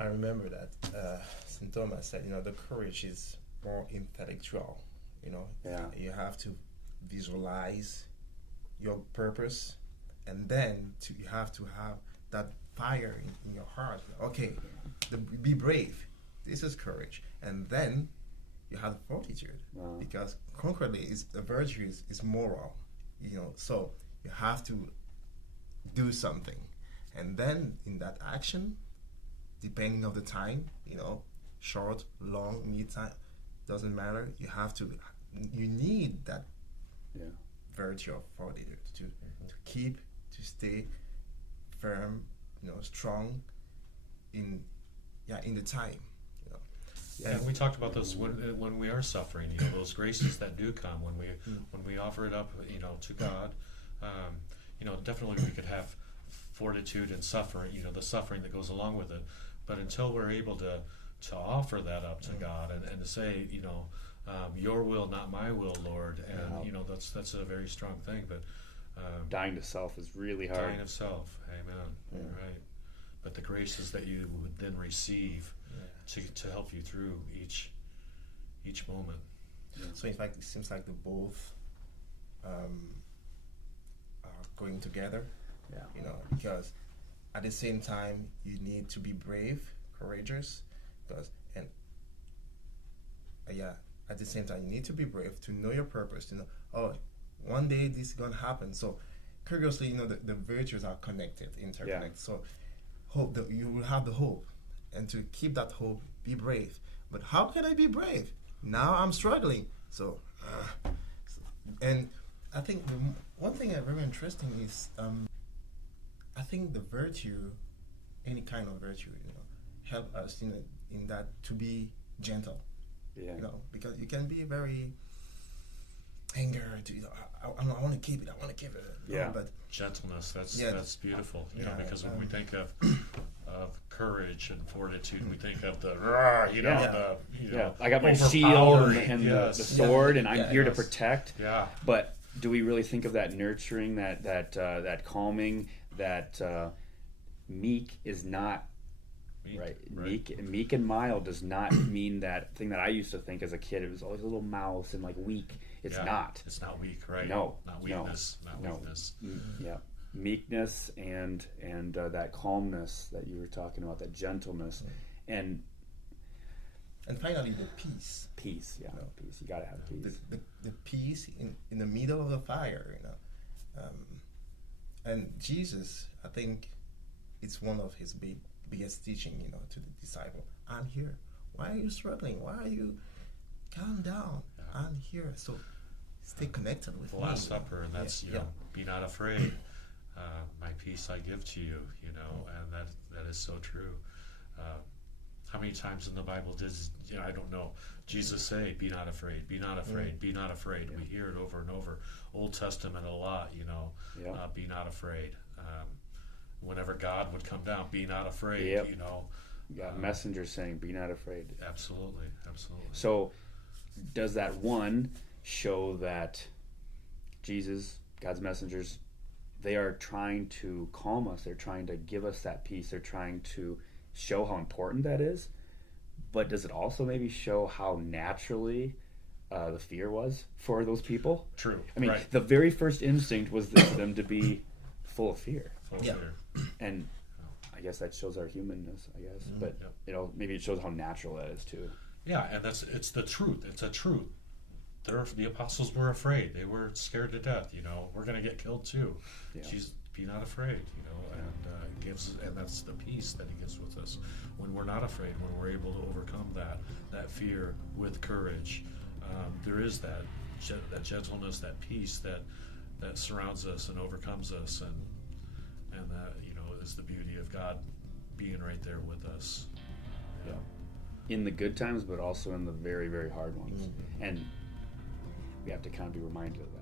I remember that St. Thomas said, the courage is more intellectual. You have to visualize your purpose, and then you have to have that fire in your heart. Okay, be brave. This is courage, and then you have fortitude, because concretely, the virtue is moral. So you have to do something, and then in that action, depending on the time, short, long, mid time, doesn't matter. You need that virtue of fortitude to stay firm, strong in the time. And we talked about this when we are suffering. Those graces that do come when we offer it up, to God. Definitely we could have fortitude and suffering. The suffering that goes along with it. But until we're able to offer that up to God and to say, your will, not my will, Lord, and that's a very strong thing. But dying to self is really hard. Dying of self, amen. Right. But the graces that you would then receive to help you through each moment. So in fact, it seems like the both are going together. Because at the same time you need to be brave, courageous, at the same time you need to be brave to know your purpose, to know, one day this is gonna happen. So curiously, the virtues are interconnected. So hope that you will have the hope, and to keep that hope, be brave. But how can I be brave? Now I'm struggling. And I think one thing that's very interesting is I think the virtue, any kind of virtue, help us in that to be gentle. Because you can be very anger to I want to keep it. But gentleness, that's beautiful. Because when we think of courage and fortitude, we think of the I got my shield and the sword, and I'm here to protect. But do we really think of that nurturing, that calming, that meek is not right? Meek and mild does not mean that thing that I used to think as a kid. It was always a little mouse and like weak. It's not. It's not weak, right? No, not weakness. Not weakness. Yeah, meekness and that calmness that you were talking about, that gentleness, and finally the peace. Peace. You gotta have peace. The peace in the middle of the fire, and Jesus, I think, it's one of his biggest teaching, to the disciple. I'm here. Why are you struggling? Why are you? Calm down. I'm here. So stay connected with the me. Last Supper, and that's be not afraid. My peace I give to you. And that is so true. How many times in the Bible does I don't know, Jesus say, "Be not afraid, be not afraid, be not afraid"? We hear it over and over. Old Testament a lot, be not afraid. Whenever God would come down, be not afraid. Messengers saying, "Be not afraid." Absolutely. So, does that one show that Jesus, God's messengers, they are trying to calm us? They're trying to give us that peace. They're trying to show how important that is. But does it also maybe show how naturally the fear was for those people? True. I mean, the very first instinct was for them to be full of fear. Fear. And I guess that shows our humanness, I guess. But, maybe it shows how natural that is too. Yeah, and it's the truth. It's a truth. The apostles were afraid. They were scared to death. We're going to get killed too. Jesus, be not afraid. And that's the peace that he gives with us when we're not afraid. When we're able to overcome that fear with courage, there is that gentleness, that peace that surrounds us and overcomes us, and that is the beauty of God being right there with us. In the good times, but also in the very, very hard ones. And we have to kind of be reminded of that.